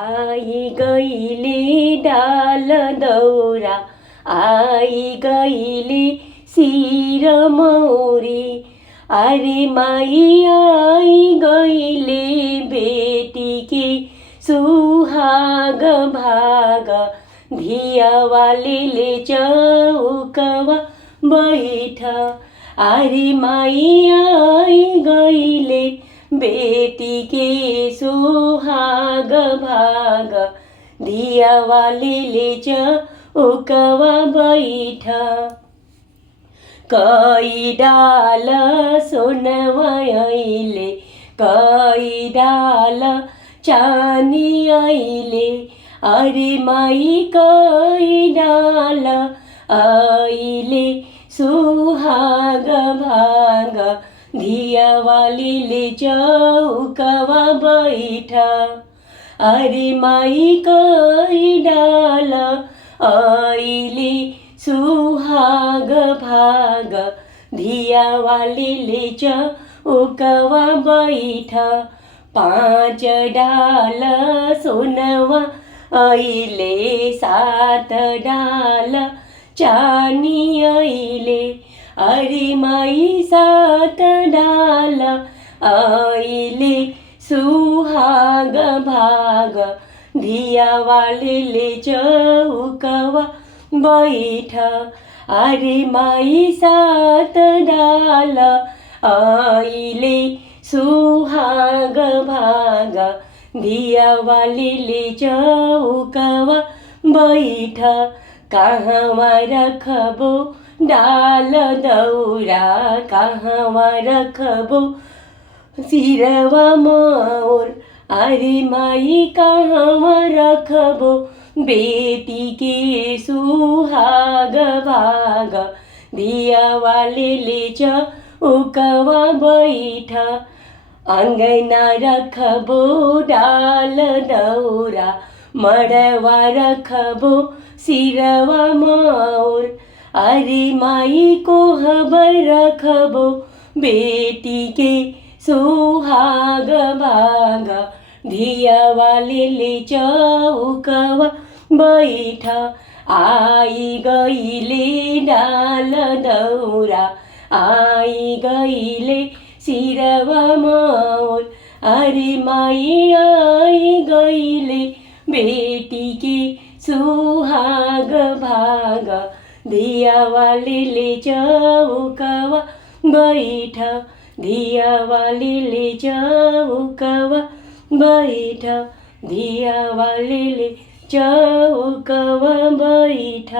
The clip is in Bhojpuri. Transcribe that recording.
आई गईले डाल दौरा, आई गईले शिर मौरी। अरे माई आई गईले बेटी के सुहाग भाग। धिया वाले चौकवा बैठ। अरे माई आई गईले बेटी के सुहाग भाग। धिया वाले चौकवा बैठ। कई डाल सोनवा आइले, कई डाल चानी आइले। अरे माई कई डाल आइले सुहाग भाग। धिया वाले चौकवा बैठ। अरे माई कई डाल आइले सुहाग भाग। धिया वाले चौकवा बैठ। पाँच डाल सोनवा आइले, सात डाल चानी आइले। अरे माई सात डाल आइले सुहाग भाग। धिया वाले चौकवा बैठ। अरे माई सात डाल आइले सुहाग भाग। धिया वाले चौकवा बैठ। कहवा रखबो डाल दौरा, कहवा रखबो शिरवा मोर। अरे माई कहवा रखबो बेटी के सुहाग भाग। धिया वाले चौकवा बैठ। अंगना रखबो डाल दौरा, मड़वा रखबो शिरवा मोर। अरे माई कोहबर रखबो बेटी के सुहाग भाग। धिया वाले चौकवा बैठ। आई गईले डाल दौरा, आई गईले शिरवा मोर। अरे माई आई गईले बेटी के सुहाग भाग। धिया वाले चौकवा बैठ। धिया वाले चौकवा बैठ। धिया वाले चौकवा बैठ।